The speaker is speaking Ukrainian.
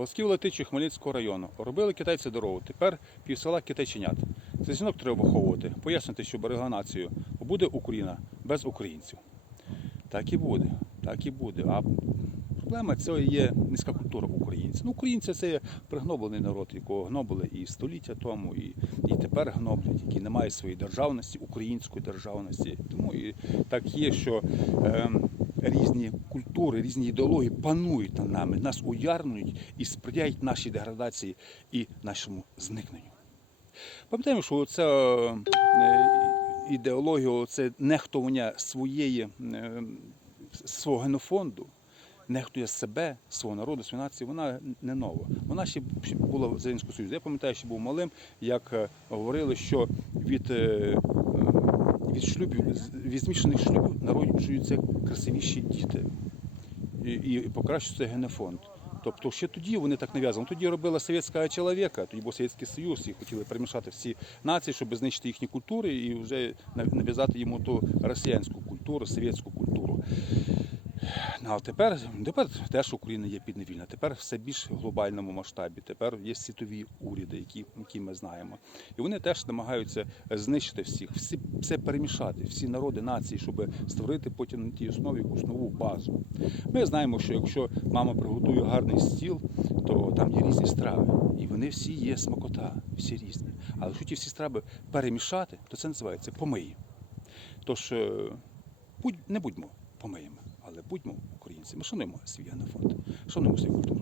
Волосків летичі Хмельницького району. Робили китайці дорогу. Тепер пів села китайченят. Це жінок треба виховувати, пояснити, що берегла націю буде Україна без українців. Так і буде, так і буде. А проблема це є низька культура українців. Ну, Українці це є пригноблений народ, якого гнобили і століття тому, і і тепер гноблять, який не має своєї державності, української державності. Тому і так є, що е, різні культури, різні ідеології панують над нами, нас уярнують і сприяють нашій деградації і нашому зникненню. Пам'ятаємо, що ця е, ідеологія, це нехтування своєї, е, свого генофонду, нехтує себе, свого народу, своєї нації, вона не нова. Вона ще була в Зеленському Союзі. Я пам'ятаю, що був малим, як е, говорили, що від від шлюбів, від змішаних шлюбів народжуються красивіші діти і, і покращується генофонд. Тобто ще тоді вони так нав'язали. Тоді робила совєтська чоловіка, тоді був Совєтський Союз, і хотіли перемішати всі нації, щоб знищити їхні культури і вже нав'язати йому ту росіянську культуру, совєтську культуру. Ну, а тепер тепер теж Україна є підневільна. Тепер все більш в глобальному масштабі. Тепер є світові уряди, які які ми знаємо, і вони теж намагаються знищити всіх, всі все перемішати, всі народи нації, щоб створити потім на тій основі якусь нову базу. Ми знаємо, що якщо мама приготує гарний стіл, то там є різні страви, і вони всі є смакота, всі різні. Але якщо ті всі страви перемішати, то це називається помиї. Тож е, будь не будьмо помиємо. Але будьмо українцями, шануємо свій генофонд, шануємо свою культуру.